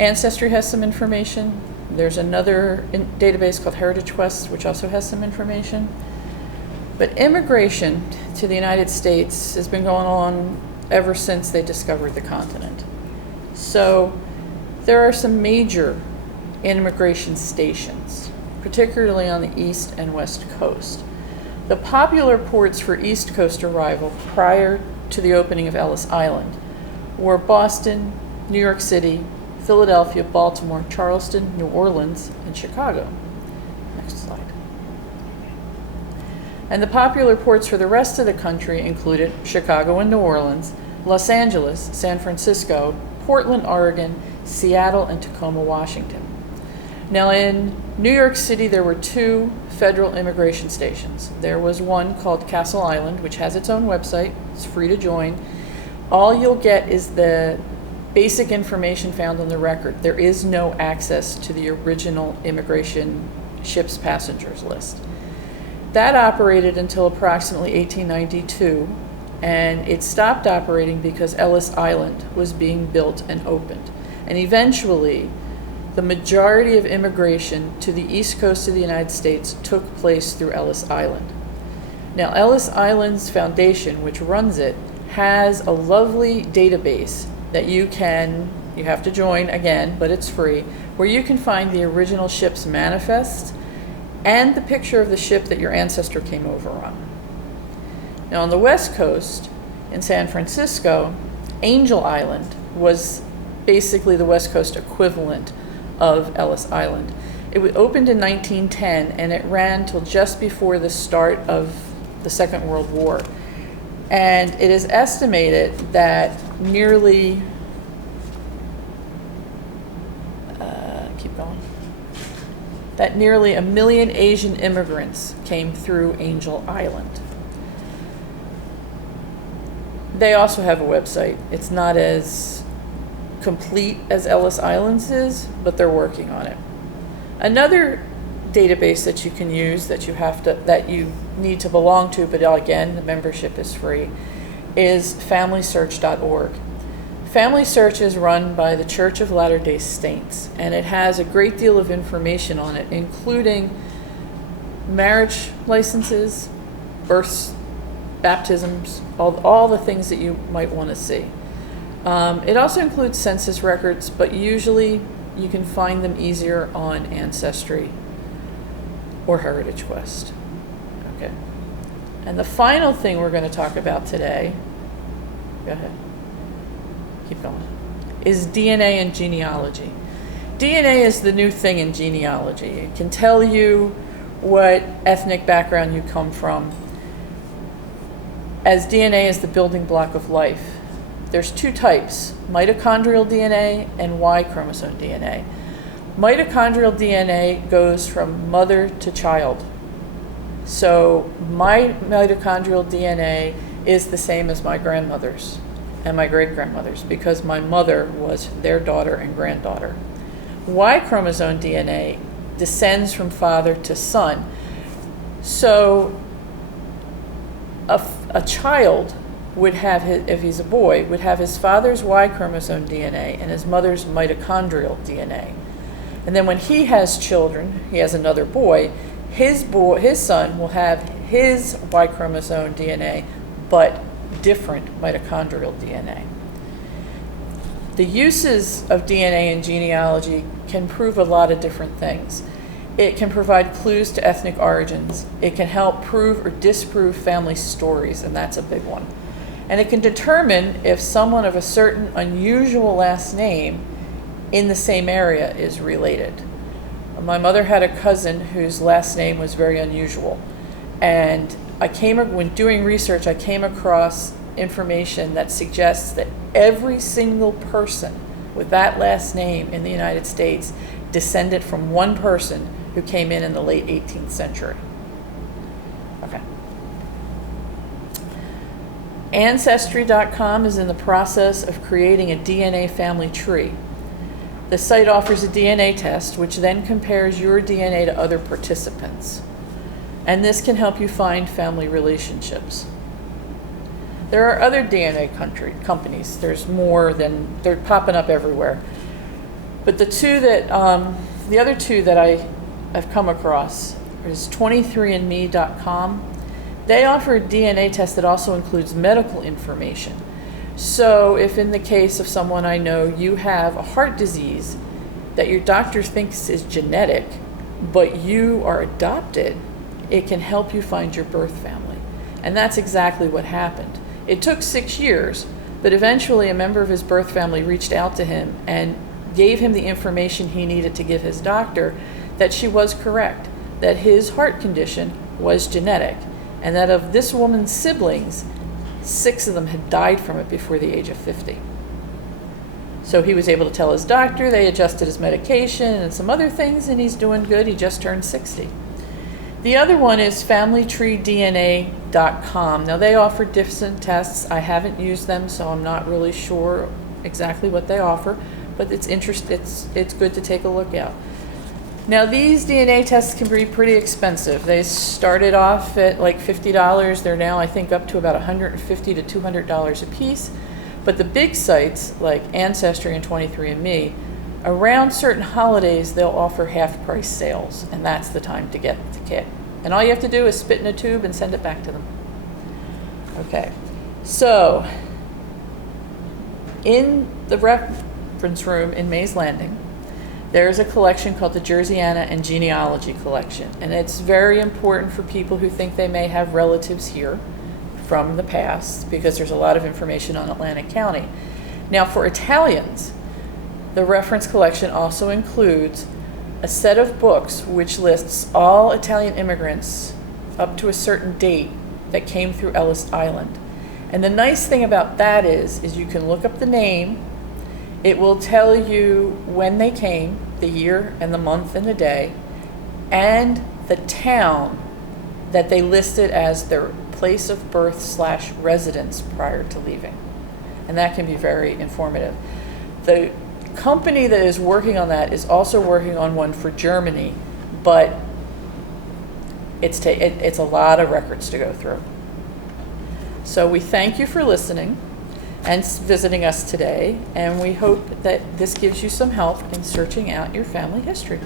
Ancestry has some information. There's another database called Heritage Quest, which also has some information. But immigration to the United States has been going on ever since they discovered the continent. So there are some major immigration stations, particularly on the east and west coast. The popular ports for East Coast arrival prior to the opening of Ellis Island were Boston, New York City, Philadelphia, Baltimore, Charleston, New Orleans, and Chicago. Next slide. And the popular ports for the rest of the country included Chicago and New Orleans, Los Angeles, San Francisco, Portland, Oregon, Seattle, and Tacoma, Washington. Now in New York City, there were 2 federal immigration stations. There was one called Castle Island, which has its own website. It's free to join. All you'll get is the basic information found on the record. There is no access to the original immigration ship's passengers list. That operated until approximately 1892, and it stopped operating because Ellis Island was being built and opened. And eventually, the majority of immigration to the east coast of the United States took place through Ellis Island. Now, Ellis Island's foundation, which runs it, has a lovely database that you have to join again, but it's free, where you can find the original ship's manifest and the picture of the ship that your ancestor came over on. Now, on the west coast, in San Francisco, Angel Island was basically the west coast equivalent of Ellis Island. It opened in 1910, and it ran till just before the start of the Second World War. And it is estimated that nearly, that nearly 1 million Asian immigrants came through Angel Island. They also have a website. It's not as complete as Ellis Island's is, but they're working on it. Another database that you can use that you need to belong to, but again, the membership is free, is FamilySearch.org. Family Search is run by the Church of Latter-day Saints, and it has a great deal of information on it, including marriage licenses, births, baptisms, all the things that you might want to see. It also includes census records, but usually you can find them easier on Ancestry or Heritage Quest. Okay. And the final thing we're going to talk about today, go ahead, keep going, is DNA and genealogy. DNA is the new thing in genealogy. It can tell you what ethnic background you come from, as DNA is the building block of life. There's 2 types, mitochondrial DNA and Y chromosome DNA. Mitochondrial DNA goes from mother to child. So my mitochondrial DNA is the same as my grandmother's and my great-grandmother's because my mother was their daughter and granddaughter. Y chromosome DNA descends from father to son. So a child would have, if he's a boy, would have his father's Y chromosome DNA and his mother's mitochondrial DNA. And then when he has children, he has another boy, his son will have his Y chromosome DNA, but different mitochondrial DNA. The uses of DNA in genealogy can prove a lot of different things. It can provide clues to ethnic origins. It can help prove or disprove family stories, and that's a big one. And it can determine if someone of a certain unusual last name in the same area is related. My mother had a cousin whose last name was very unusual. And when doing research, I came across information that suggests that every single person with that last name in the United States descended from one person who came in the late 18th century. Okay. Ancestry.com is in the process of creating a DNA family tree. The site offers a DNA test, which then compares your DNA to other participants. And this can help you find family relationships. There are other DNA companies. There's more than, they're popping up everywhere. But the other two that I've come across is 23andme.com. They offer a DNA test that also includes medical information. So if in the case of someone I know, you have a heart disease that your doctor thinks is genetic, but you are adopted, it can help you find your birth family. And that's exactly what happened. It took 6 years, but eventually a member of his birth family reached out to him and gave him the information he needed to give his doctor that she was correct, that his heart condition was genetic, and that of this woman's siblings, 6 of them had died from it before the age of 50. So he was able to tell his doctor, they adjusted his medication and some other things, and he's doing good. He just turned 60. The other one is FamilyTreeDNA.com. Now they offer different tests. I haven't used them, so I'm not really sure exactly what they offer, but it's good to take a look at. Now these DNA tests can be pretty expensive. They started off at like $50. They're now, I think, up to about $150 to $200 a piece. But the big sites like Ancestry and 23andMe, around certain holidays, they'll offer half-price sales, and that's the time to get the kit. And all you have to do is spit in a tube and send it back to them. Okay, so in the reference room in Mays Landing, there's a collection called the Jerseyana and Genealogy Collection, and it's very important for people who think they may have relatives here from the past, because there's a lot of information on Atlantic County. Now for Italians, the reference collection also includes a set of books which lists all Italian immigrants up to a certain date that came through Ellis Island. And the nice thing about that is you can look up the name. It will tell you when they came, the year and the month and the day, and the town that they listed as their place of birth / residence prior to leaving. And that can be very informative. The company that is working on that is also working on one for Germany, but it's a lot of records to go through. So we thank you for listening and visiting us today, and we hope that this gives you some help in searching out your family history.